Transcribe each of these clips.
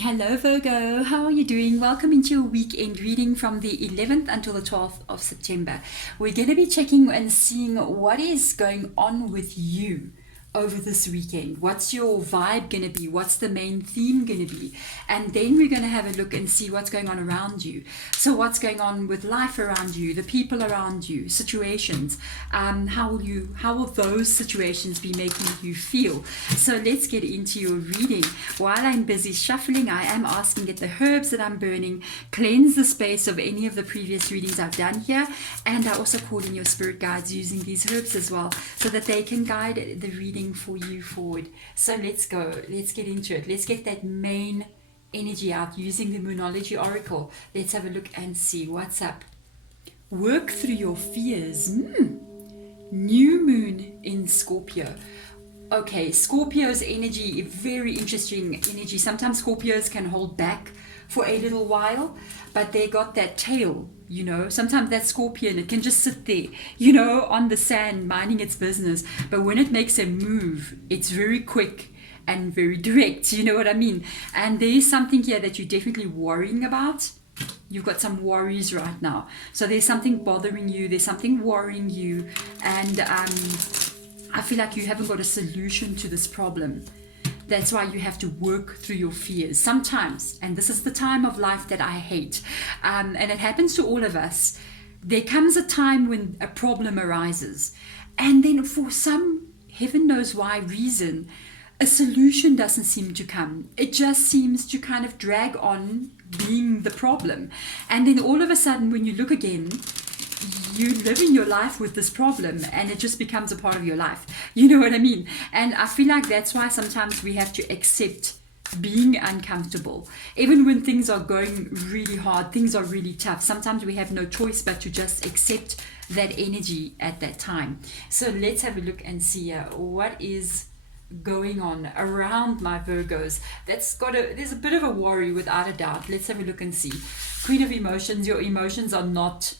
Hello Virgo, how are you doing? Welcome into your weekend reading from the 11th until the 12th of September. We're going to be checking and seeing what is going on with you over this weekend. What's your vibe going to be? What's the main theme going to be? And then we're going to have a look and see what's going on around you. So what's going on with life around you, the people around you, situations. How will those situations be making you feel? So let's get into your reading. While I'm busy shuffling, I am asking that the herbs that I'm burning cleanse the space of any of the previous readings I've done here. And I also call in your spirit guides using these herbs as well, so that they can guide the reading for you forward. So let's go. Let's get into it. Let's get that main energy out using the Moonology Oracle. Let's have a look and see what's up. Work through your fears. New moon in Scorpio. Okay, Scorpio's energy, very interesting energy. Sometimes Scorpios can hold back for a little while, but they got that tail, Sometimes that Scorpion, it can just sit there, on the sand, minding its business. But when it makes a move, it's very quick and very direct, you know what I mean? And there is something here that you're definitely worrying about. You've got some worries right now. So there's something bothering you, there's something worrying you, and I feel like you haven't got a solution to this problem. That's why you have to work through your fears sometimes. And this is the time of life that I hate. And it happens to all of us. There comes a time when a problem arises. And then for some, heaven knows why, reason, a solution doesn't seem to come. It just seems to kind of drag on being the problem. And then all of a sudden, when you look again, you live in your life with this problem and it just becomes a part of your life. You know what I mean? And I feel like that's why sometimes we have to accept being uncomfortable. Even when things are going really hard, things are really tough, sometimes we have no choice but to just accept that energy at that time. So let's have a look and see what is going on around my Virgos. There's a bit of a worry without a doubt. Let's have a look and see. Queen of Emotions, your emotions are not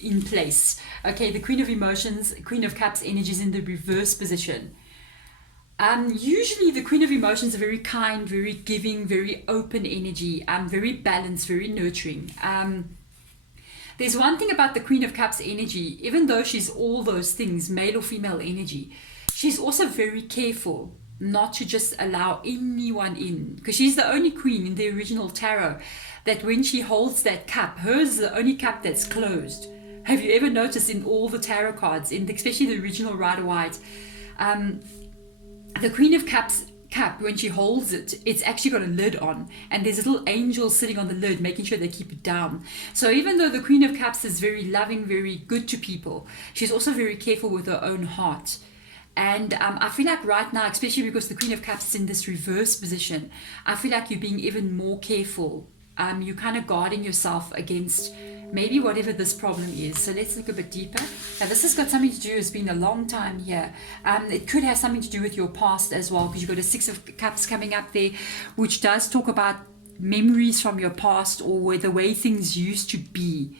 in place. Okay, the Queen of Emotions, Queen of Cups energy is in the reverse position. Usually the Queen of Emotions are very kind, very giving, very open energy, very balanced, very nurturing. There's one thing about the Queen of Cups energy, even though she's all those things, male or female energy, she's also very careful not to just allow anyone in, because she's the only queen in the original tarot that when she holds that cup, hers is the only cup that's closed. Have you ever noticed in all the tarot cards, especially the original Rider-Waite, the Queen of Cups cup, when she holds it, it's actually got a lid on, and there's a little angel sitting on the lid making sure they keep it down. So even though the Queen of Cups is very loving, very good to people, she's also very careful with her own heart. And I feel like right now, especially because the Queen of Cups is in this reverse position, I feel like you're being even more careful. You're kind of guarding yourself against maybe whatever this problem is. So let's look a bit deeper. Now this has got something to do, it's been a long time here. It could have something to do with your past as well, because you've got a Six of Cups coming up there, which does talk about memories from your past or the way things used to be.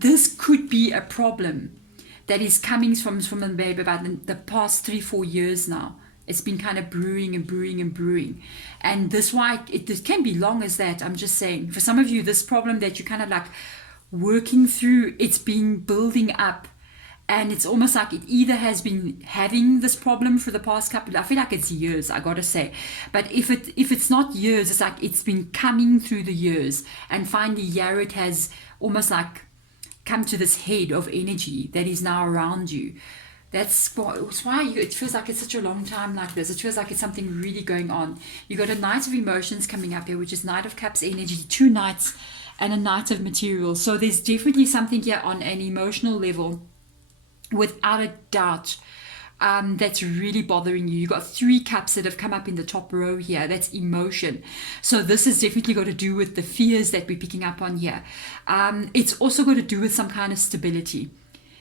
This could be a problem that is coming from maybe about the past 3-4 years now. It's been kind of brewing and brewing and brewing. And this why it can be long as that. I'm just saying, for some of you, this problem that you're kind of like working through, it's been building up. And it's almost like it either has been having this problem for the past couple, I feel like it's years, I gotta say. But if it's not years, it's like it's been coming through the years. And finally, yeah, it has almost like come to this head of energy that is now around you. That's why it feels like it's such a long time like this. It feels like it's something really going on. You got a Knight of Emotions coming up here, which is Knight of Cups energy, 2 Knights and a Knight of Materials. So there's definitely something here on an emotional level, without a doubt, that's really bothering you. You got 3 cups that have come up in the top row here. That's emotion. So this has definitely got to do with the fears that we're picking up on here. It's also got to do with some kind of stability,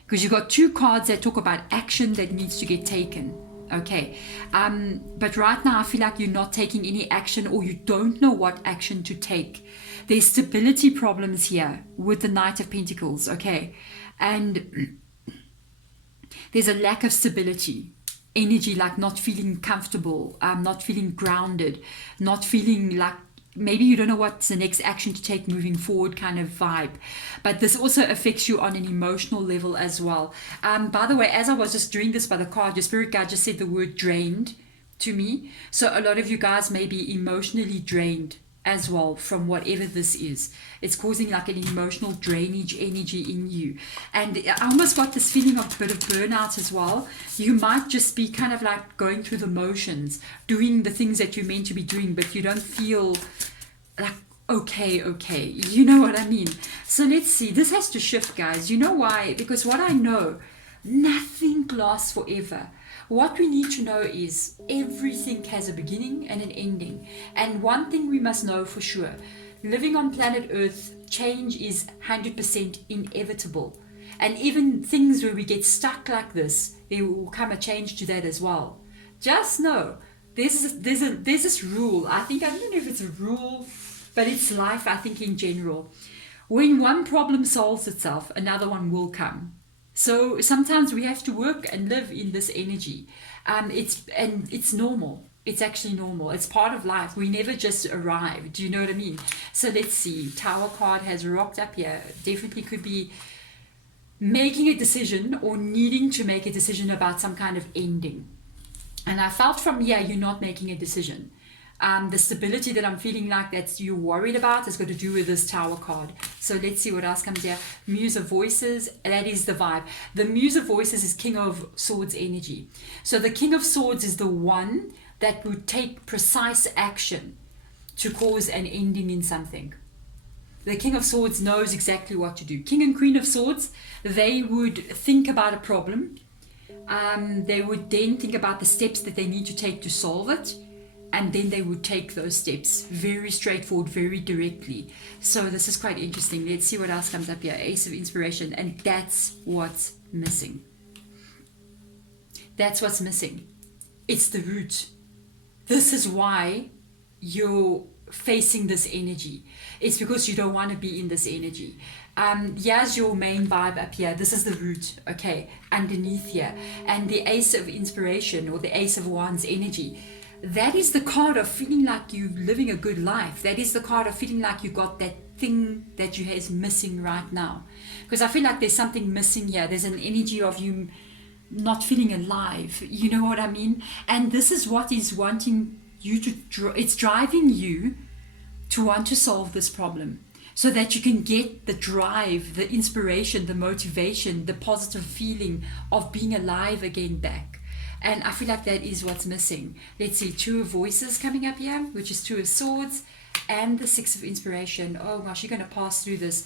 because you've got 2 cards that talk about action that needs to get taken. Okay, but right now I feel like you're not taking any action, or you don't know what action to take. There's stability problems here with the Knight of Pentacles. Okay, and there's a lack of stability energy, like not feeling comfortable, not feeling grounded, not feeling like maybe you don't know what's the next action to take moving forward kind of vibe. But this also affects you on an emotional level as well. By the way, as I was just doing this by the card, your spirit guide just said the word drained to me. So a lot of you guys may be emotionally drained as well from whatever this is. It's causing like an emotional drainage energy in you. And I almost got this feeling of a bit of burnout as well. You might just be kind of like going through the motions, doing the things that you're meant to be doing, but you don't feel like okay. You know what I mean? So let's see. This has to shift, guys. You know why? Because what I know, nothing lasts forever. What we need to know is everything has a beginning and an ending. And one thing we must know for sure, living on planet Earth, change is 100% inevitable. And even things where we get stuck like this, there will come a change to that as well. Just know, there's this rule. I don't know if it's a rule, but it's life, I think, in general. When one problem solves itself, another one will come. So sometimes we have to work and live in this energy. It's normal. It's actually normal. It's part of life. We never just arrive. Do you know what I mean? So let's see. Tower card has rocked up here. Definitely could be making a decision or needing to make a decision about some kind of ending. And I felt from here, you're not making a decision. The stability that I'm feeling like that you're worried about has got to do with this Tower card. So let's see what else comes here. Muse of Voices, that is the vibe. The Muse of Voices is King of Swords energy. So the King of Swords is the one that would take precise action to cause an ending in something. The King of Swords knows exactly what to do. King and Queen of Swords, they would think about a problem. They would then think about the steps that they need to take to solve it. And then they would take those steps very straightforward, very directly. So this is quite interesting. Let's see what else comes up here. Ace of Inspiration. And that's what's missing. That's what's missing. It's the root. This is why you're facing this energy. It's because you don't want to be in this energy. Here's your main vibe up here. This is the root, okay, underneath here. And the Ace of Inspiration or the Ace of Wands energy, that is the card of feeling like you're living a good life. That is the card of feeling like you got that thing that you is missing right now. Because I feel like there's something missing here. There's an energy of you not feeling alive. You know what I mean? And this is what is wanting you to, it's driving you to want to solve this problem so that you can get the drive, the inspiration, the motivation, the positive feeling of being alive again back. And I feel like that is what's missing. Let's see, Two of Voices coming up here, which is Two of Swords, and the Six of Inspiration. Oh gosh, you're going to pass through this.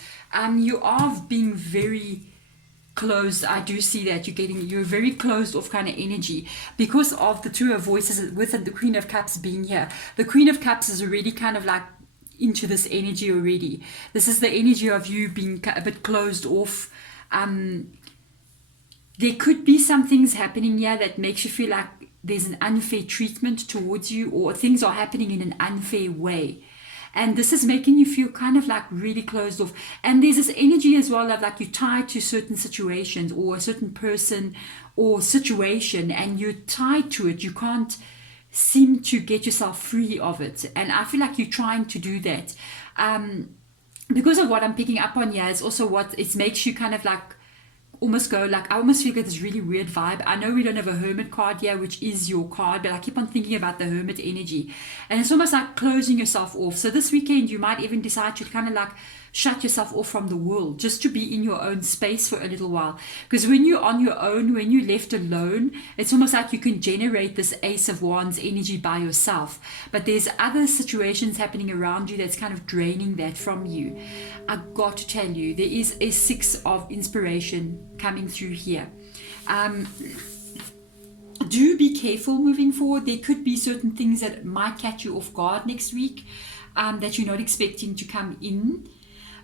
You are being very closed. I do see that you're very closed off kind of energy because of the Two of Voices with the Queen of Cups being here. The Queen of Cups is already kind of like into this energy already. This is the energy of you being a bit closed off. There could be some things happening here that makes you feel like there's an unfair treatment towards you, or things are happening in an unfair way. And this is making you feel kind of like really closed off. And there's this energy as well of like you're tied to certain situations or a certain person or situation, and you're tied to it. You can't seem to get yourself free of it. And I feel like you're trying to do that. Because of what I'm picking up on here is also what it makes you kind of like almost go like, I almost feel like this really weird vibe. I know we don't have a Hermit card here, which is your card, but I keep on thinking about the Hermit energy. And it's almost like closing yourself off. So this weekend, you might even decide to kind of like shut yourself off from the world, just to be in your own space for a little while. Because when you're on your own, when you're left alone, it's almost like you can generate this Ace of Wands energy by yourself. But there's other situations happening around you that's kind of draining that from you. I got to tell you, there is a Six of Inspiration coming through here. Do be careful moving forward. There could be certain things that might catch you off guard next week that you're not expecting to come in.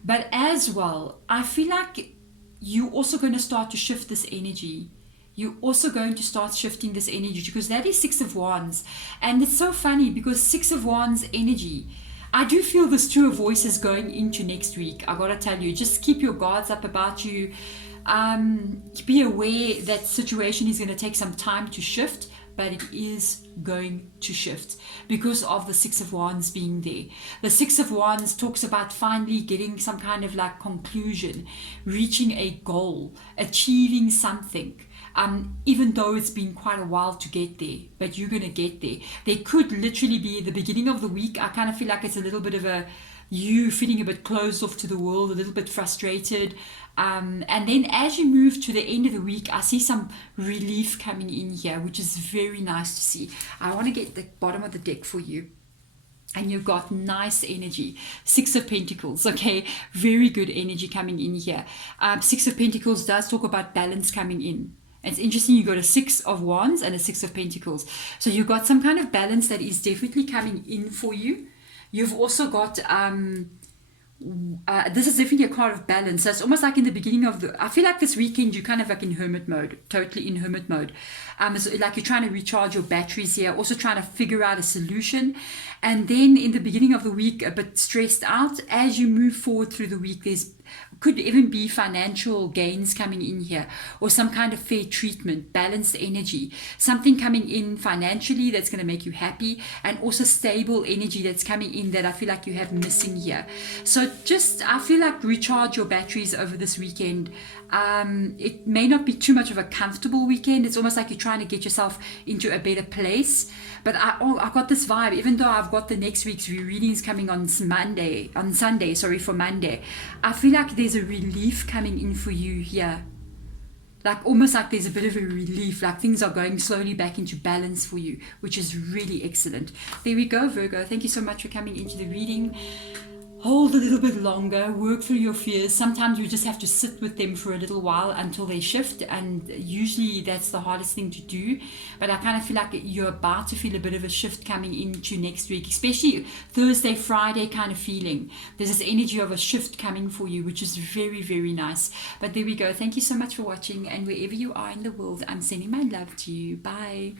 But as well, I feel like you're also going to start to shift this energy. You're also going to start shifting this energy because that is Six of Wands. And it's so funny because Six of Wands energy, I do feel this Two of Voices going into next week. I got to tell you, just keep your guards up about you. Be aware that situation is going to take some time to shift. but it is going to shift because of the Six of Wands being there. The Six of Wands talks about finally getting some kind of like conclusion, reaching a goal, achieving something. Even though it's been quite a while to get there, but you're going to get there. There could literally be the beginning of the week. I kind of feel like it's a little bit of a you feeling a bit closed off to the world, a little bit frustrated. And then as you move to the end of the week, I see some relief coming in here, which is very nice to see. I want to get the bottom of the deck for you. And you've got nice energy. Six of Pentacles, okay? Very good energy coming in here. Six of Pentacles does talk about balance coming in. It's interesting, you got a Six of Wands and a Six of Pentacles. So you've got some kind of balance that is definitely coming in for you. You've also got, this is definitely a card of balance. So it's almost like in the beginning of the, I feel like this weekend you're kind of like in hermit mode, totally in hermit mode. It's like you're trying to recharge your batteries here, also trying to figure out a solution. And then in the beginning of the week, a bit stressed out. As you move forward through the week, could even be financial gains coming in here, or some kind of fair treatment, balanced energy, something coming in financially that's going to make you happy, and also stable energy that's coming in that I feel like you have missing here. So just, I feel like recharge your batteries over this weekend. It may not be too much of a comfortable weekend. It's almost like you're trying to get yourself into a better place. But I got this vibe, even though I've got the next week's readings coming on Sunday, for Monday. I feel like there's a relief coming in for you here. Like almost like there's a bit of a relief, like things are going slowly back into balance for you, which is really excellent. There we go, Virgo. Thank you so much for coming into the reading. Hold a little bit longer, work through your fears. Sometimes you just have to sit with them for a little while until they shift, and usually that's the hardest thing to do. But I kind of feel like you're about to feel a bit of a shift coming into next week, especially Thursday, Friday kind of feeling. There's this energy of a shift coming for you, which is very, very nice. But there we go. Thank you so much for watching, and wherever you are in the world, I'm sending my love to you. Bye.